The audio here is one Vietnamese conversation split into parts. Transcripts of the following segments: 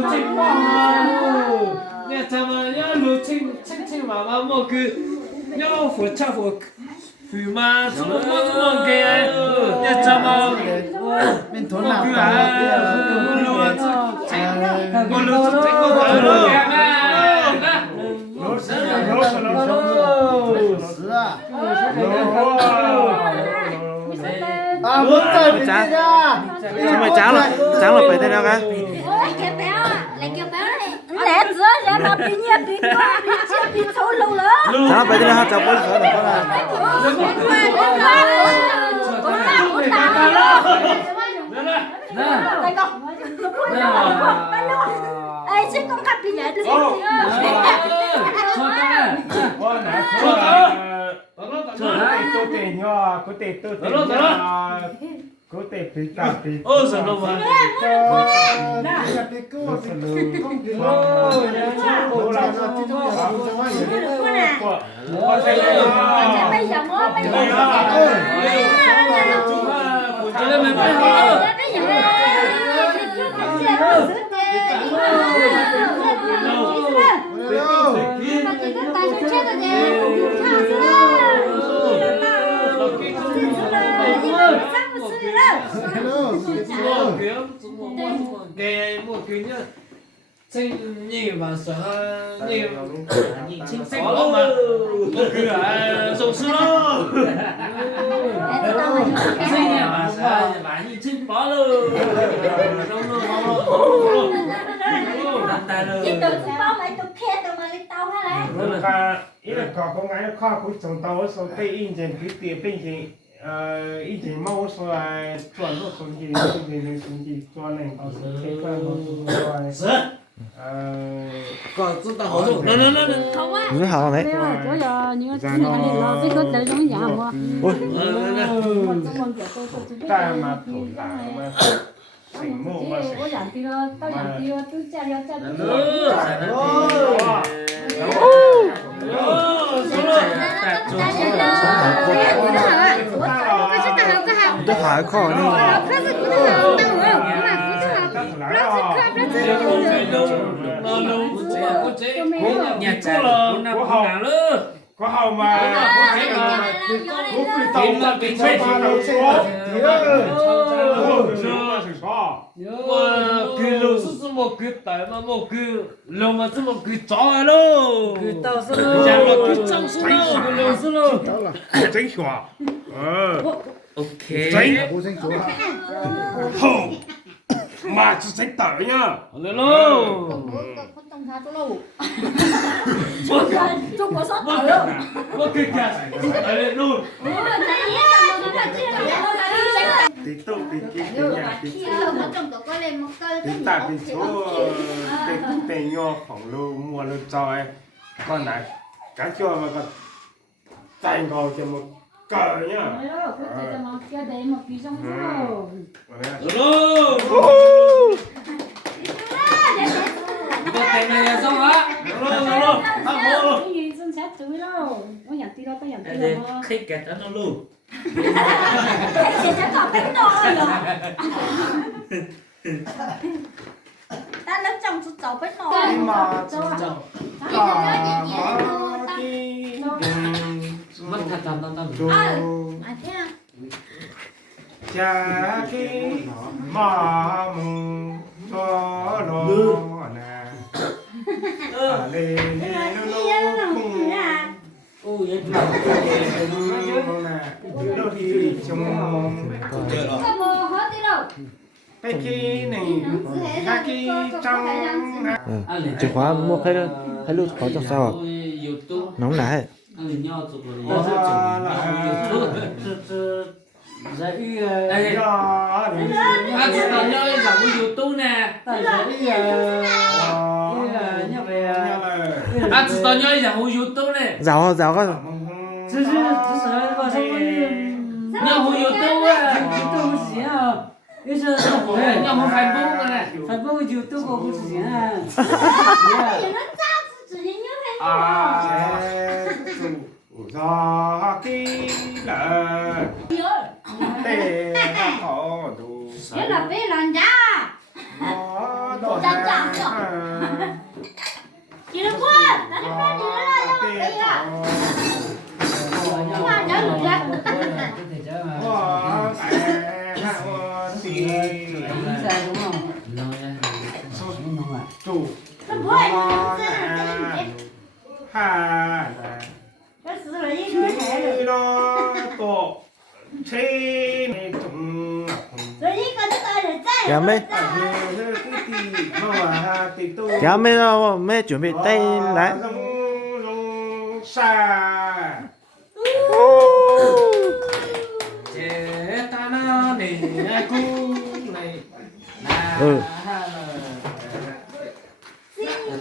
루팅 와. 야 잠깐만 야 루팅 칭칭 마마 뭐그 야佛唱佛그만 좀 게. 야 잠깐만. mình thốn nào 그 cả luôn con luôn tránh con luôn à muốn chơi mình đi ra sao mà trắng là phải thế nào cả ôi kêu béo lại kêu béo này lẽ giữa ra mà bị nhiệt bị qua bị chết bị xấu lâu lắm trắng là phải thế nào chào bố sợ là Đây con. Ê, xin con gặp đi nhảy 어 잠깐만 bây giờ mới bây giờ 생일 왔어 생일 생일 엄마 그 송수로 생일 왔어 많이 칭벌로 chị tự bao mày tự khe tự mà lên tàu hay là ý là có ngài nó khoa cũng trồng tàu số tây in trên cái tiền bên trên in trên mẫu số là chuẩn của số gì số gì cho này có số thế quan của số còn chúng ta hỗ trợ nó không á người hảo đấy chỗ giờ như thế này là cái có thể giống dạng mà ta mà thổi là mà thành mô mà có giảm thì tao giảm thì tôi cha cho cha tôi hỏi khó đi nhà trẻ cũng nằm hàng lơ có hậu mà có phải tàu là bị chơi ba đầu số 그 로스스 뭐그 딸마 뭐그 로마스 뭐그 좋아로 그 따스로 잘로 장수로 그 로스로 chính quả 오케이 chính vô sinh số hậu mà chỉ tránh tỏi nhá 렐로 không tha tôi lâu chung có sót tàu đâu 뭐 그렇게 렐로 tí tụ tí kia tí nhà tí tí tạ tí số tí nho phỏng lô mua lô tròi con này cá chua mà còn chạy ngồi cho một cờ nhá 렐로 이거 때문에 서 와. 렐로 다 먹어. cái gì xin sát chuối đâu có giảm tí đâu tao giảm tí để đâu khi kẹt nó luôn. chị sẽ còn bánh đôi rồi ta lấy chồng chút cháu bánh đôi nhưng mà mất thật tầm tầm. à thế à cha cái mà mù cho nó nè lên 오 얘. đôi khi trong có bò hết đi đâu cái này cái trong chìa khóa mua cái lúc có trong sao nóng này rào rào có do cái là tê họ đủ thế là bé làm ra nó đỏ chặt chặt chị đừng quên đã đi phát gì đó là cho chị à mà nhớ được ra chủ nó vui nó xử lý đứa trẻ được nó tổ trên trùng xử lý con tôi để chạy Kéo mấy kéo mấy đâu mấy chuẩn bị tay lái. xa chế ta nó nè cu này là Ừ.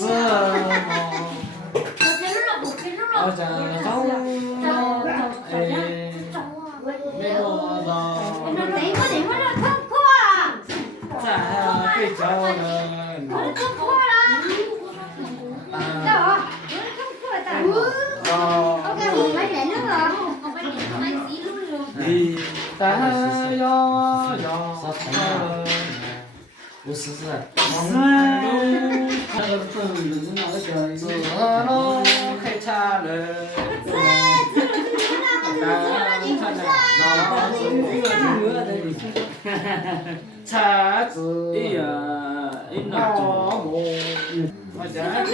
xưa cái lúc là một cái lúc là ở giờ sống nó mê hồ rồi nó thấy có điểm nó không qua chả cái cháu này nó không qua đó đâu nó không qua ta ok mình phải để nước rồi không phải để máy xí luôn rồi đi ta yo不是是，nó khai cha rồi, cha chữ, nó một, mà chả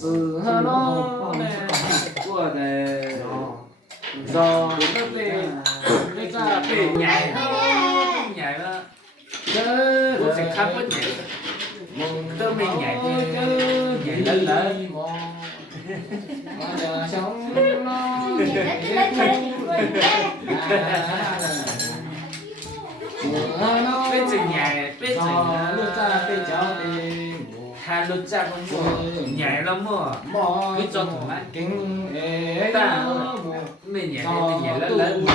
chữ nó này, của này, rồi nó về, cái cha về nhảy đó, chứ nó sẽ khắp hết nhảy, tôi mình nhảy lên lên, mà giờ sống nó biết chừng nhảy biết chừng lúc cha biết cháu đi hai lúc cha không mua nhảy lắm mà biết cho thằng anh kính ta mình nhảy lên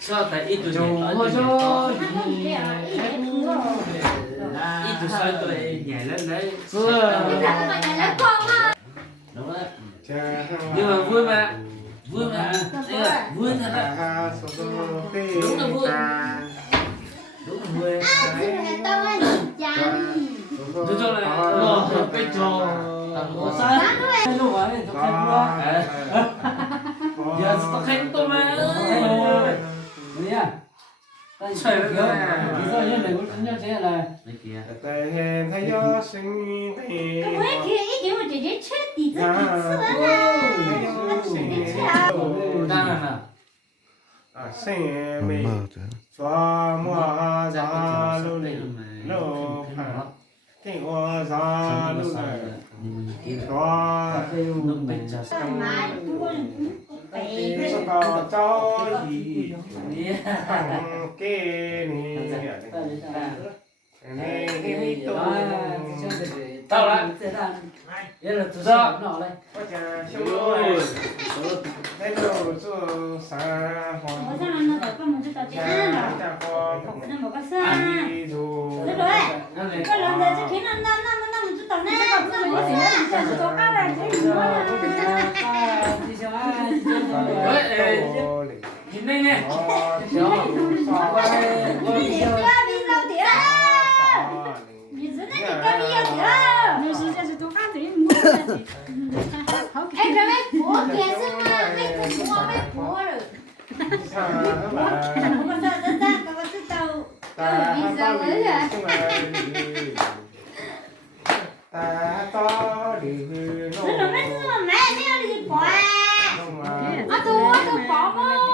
sao tại ít tuổi nhảy ít tuổi sai tuổi nhảy lên đấy đúng đấy nhưng mà vui mà vui vui thật đấy đúng là vui tôi cho này cái trò có sao đâu mà tôi khen quá giờ tôi khen tôi mà nha trời ơi lý do như này cũng nhớ thế là tại hẹn thấy gió sinh thì cái mấy kia ý kiến mà chỉ để chết thì rất là đang là sinh mình Mơ chứ. xóa mua ra lưu lì lưu phá cái hoa ra lưu này xóa sao có cho gì bằng cái này này tôi tao lại đây là tôi sợ nó đây có chả chung rồi thế đâu cho xa hoa chả có đi dù cái lần này sẽ khiến anh một chút tầm này có gì nữa sẽ số các này chứ gì nữa nhìn đây nè nếu xin ra tôi khác thì mua em ra mấy bố kia xưng mà mấy bố mấy bố rồi xa các bạn không có sao rất ra có sự tàu ta bây giờ mới à ta to đi nó nó mấy xưng mà mẹ đi đi bỏ tôi bỏ mà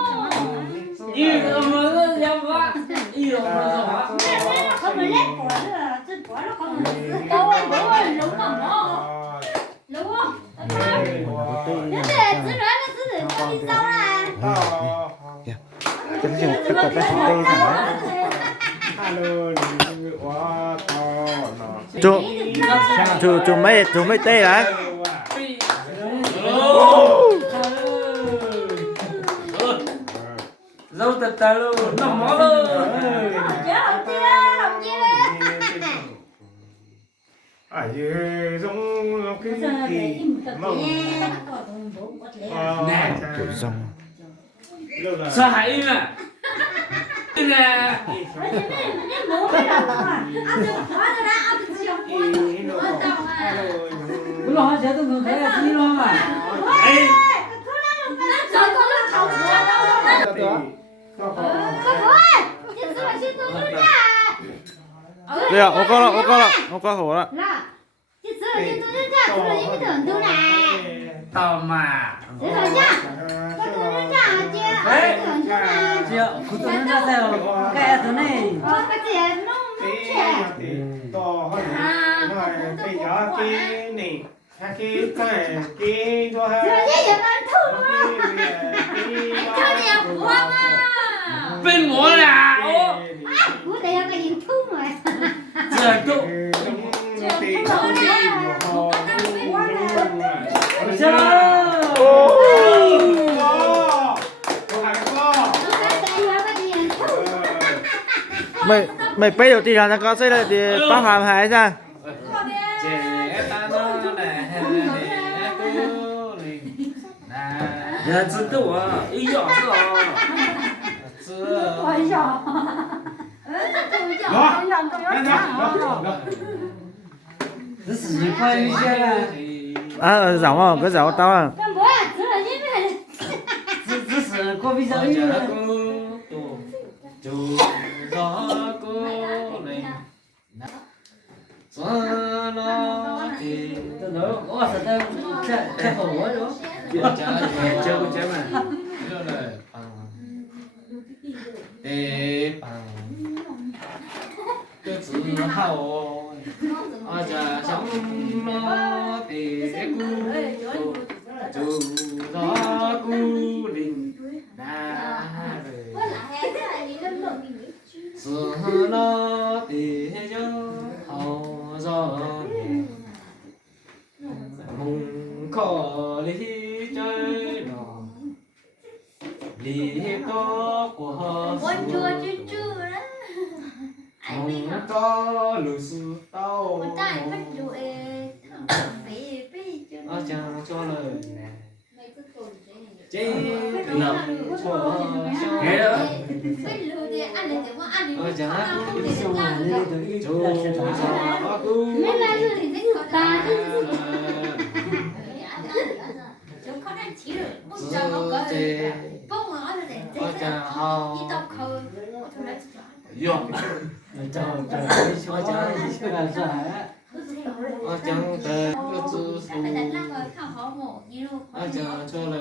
yêu mà nó giàu quá yêu mà giàu quá không phải lép bỏ nữa chứ bỏ nó không đâu bố ơi đúng mà nó đúng không thế thì chứ nói là chứ để đi sau này Cái gì cái cột cái tay thằng đấy. alo đi quá to nó Chú mấy tay đấy. dâu tật tà luôn nó mó luôn à dê giống cái gì mông Rồng. sao hại im à 呢？没回来嘛，俺就活着呢，俺就只要活，我懂啊。不老好吃都能开了，你了嘛？哎，咱找个人逃出来了。你怎么去做人家？对啊，我搞好了。那，你怎么去做人家？做人家不等懂嘞？到嘛？谁说家？我做人家就等懂嘞。只要不做人家才有盖子呢。我把这弄弄ต่อเขาหน่อยไปยากินนี่ถ้ากินก็กินตัวให้ 这人家也蛮偷的嘛。看你也活嘛。被我了，我得要个人偷嘛。这都。行了。mày bay đầu tiên là có xây lại thì bác hàm hải ra. Giờ知道啊，哎呀，是啊，哎呀，这事情快一些了。À giọng à, cái giọng tao à. 这是过比较远了。我是在开火了。接嘛，个字好，我家乡那的古，住在古林那里，是那的就好着呢，门口里在那，里个过路是道，我讲错了呢，这个错相我讲我讲的个字数，我讲错了，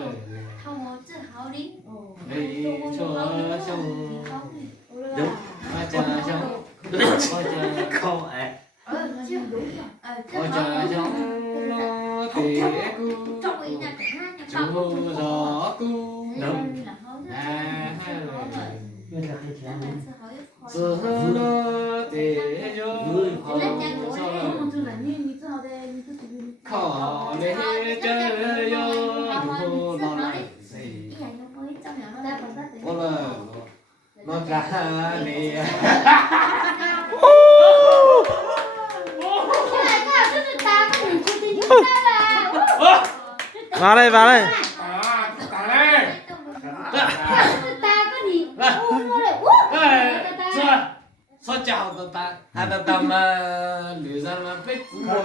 没错相，我讲相，我讲口爱，我讲相那的古，住着古能，哎。是那的就好靠嘞这有路来谁？我了，我干你。Vào đây, vào đây. Sao chào tụi ta, hai ta tầm lửa ra mà biết cũng một.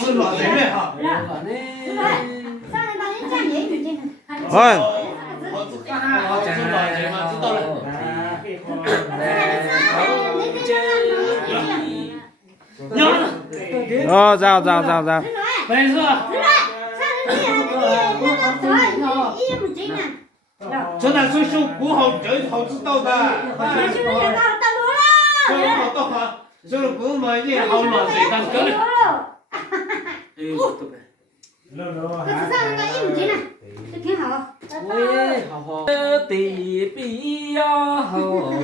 Xin lỗi thế này hả? Thôi. Xin lỗi thế mà chúng tôi Rồi, ra. Bây giờ. Cho nên叔叔估好最好知道的。最好的话，所以估嘛也好乱谁当哥的。喂，好好。地比呀好过，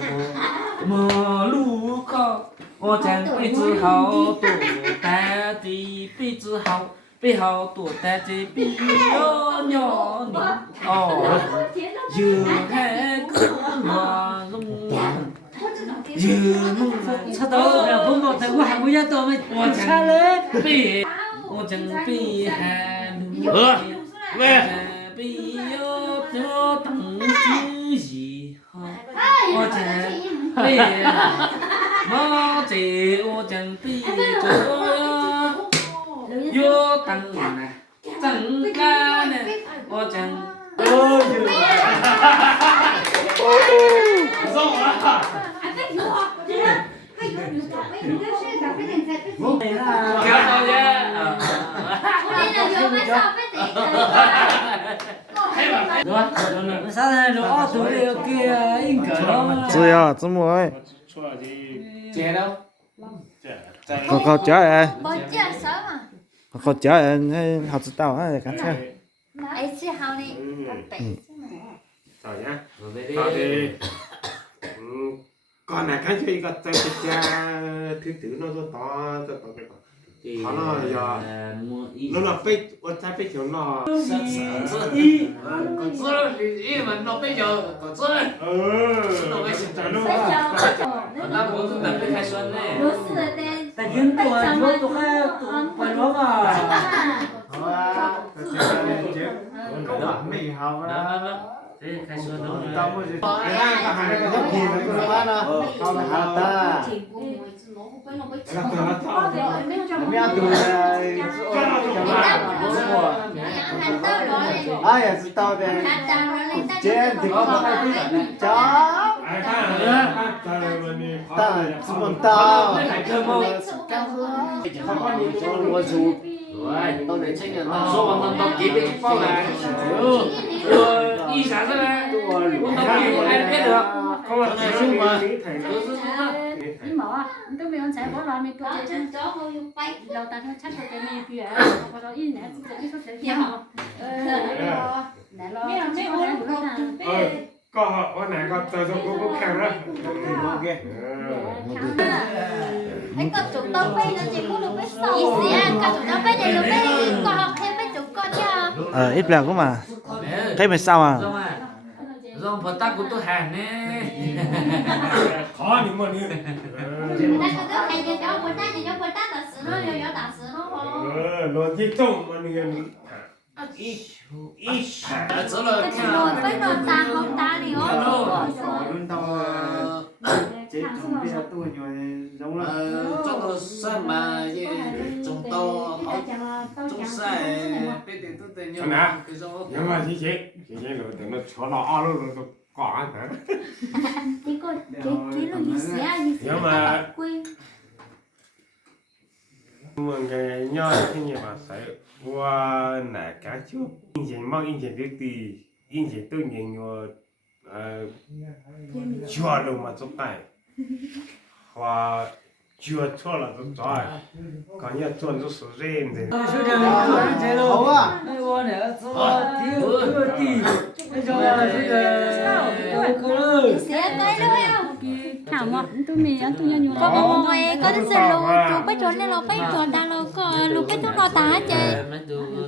马路口，我讲鼻子好多，但地鼻子好。背好多但这比哟鸟你哦，有海个马龙，有梦出到了风暴，但我还没有到没，我讲背，我讲背海路，喂， bây giờ cho thằng chữ gì ô chẳng bây mà chỉ ô chẳng bây giờ vô thằng này chẳng ca này ô chẳng kéo tôi nhé sao này nó tuổi này kia in cỡ đó Chưa à, chưa mua ấy. Chua gì? chè đâu Chè. Có chở à. Bố chưa sớm à? Có chở à, học sư tao á, cắn theo. Ấy chứ hao đi. Rồi nhá. rồi về đi Rồi thì con này cái gì có chơi cha thứ thứ nó to cái thì nó là giờ mua ít nó là phải ở trái phải kiểu nó còn chưa thì mà nó bây giờ còn chưa nó bây giờ nó ta muốn chúng ta phải khai xuân này Bố sửa tên. tại kiến tuổi nó tụi cái phải nó mà có bản mì hào đó thế khai xuân đâu tao mới cái này có hai cái giống gì mà cái đó nó không phải hào ta mẹ tụi ai à tao đây trên thì có chó ta chúng tao mua dù rồi tôi để tranh nhận số bằng tầm tầm kịp cái phong này y sản ra đây tầm kịp ai biết được không là cái gì mà nhưng mà tôi bây giờ sẽ bỏ lại mình tôi chơi chân đầu ta nó chắc cái mình kia có đó in nè chỉ có thể hiểu nè lo có họ này có tờ giống cũng khéo đó Anh có chụp tao bây nó chỉ có được biết sau. Ý xí có chụp tao bây giờ nó bây có học thêm mấy chụp con nha. Ít lần cũng mà. Cái mày sao à? do phần tắc của tôi hàn nè khó nhưng mà như Ta có cái này cho cháu bữa nay thì cháu bữa nay là sửa nó rồi nó đặt sửa nó không. nó chỉ trông mà như ít số là Cái chuyện rồi với nó ta không ta thì không. chế chúng bây giờ tôi rồi giống là cho nó sao mà chúng tôi chúng sai biết được tôi tên nhau cái số nhưng mà chị rồi nó cho nó rồi nó có ăn thế Thì con cái là ý xí nhưng mà quên. mọi người nhớ cái gì mà sẽ qua nãy cá trước in chỉ mong in chỉ biết gì in chỉ tôi nhìn nhiều chưa đâu mà giúp tay và chưa cho là giúp giỏi còn như chuẩn giúp số riêng thì số tiền chế độ ai qua để số tiêu tiêu đi bây giờ Ý xí cái đâu không? thảo mà tôi mình tôi nhớ nhung Có một người có cái sườn lù chụp cái chỗ này là cái chỗ ta là có lù cái chỗ nó tá chơi.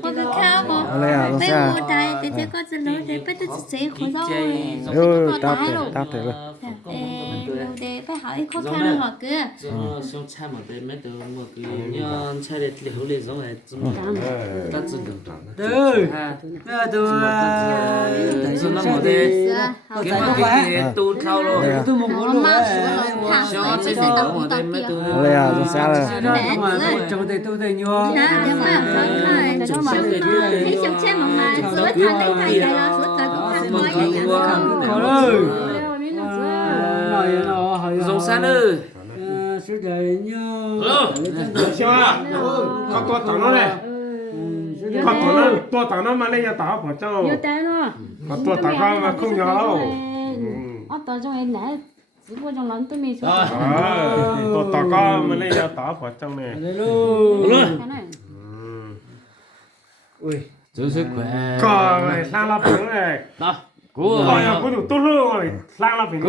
Có cái khao mà. Bây giờ tại thì có sườn lù thì bây giờ sẽ khó rồi. Tao thấy rồi. Để phải hỏi khó khăn hơn họ kia. xong cha mà bên mấy đứa mà cứ nhon cha để liều liều giống này chúng ta tự được từ bây giờ tôi chúng nó một đây cái mà cái tu thao rồi tôi muốn có luôn cho chế độ một đây mấy đứa Đây à, chúng sao rồi. trong đây tôi thấy nhau Đúng rồi. Chúng mà thấy trong xe mà sửa thằng đấy thầy là sửa tao cũng không nói gì có rồi giống sao nữa số trời nhau chưa có to tao nó này có to tao nó mà lấy ra tao bỏ cho nhớ tay nó có to tao mà không nhớ đâu ở tao trong này nè chỉ có trong lắm tôi mình số to tao mà lấy ra tao bỏ trong này cái này ui giữ sức khỏe có này sang la phượng này đó của có nhà có đủ tốt luôn rồi sang la phượng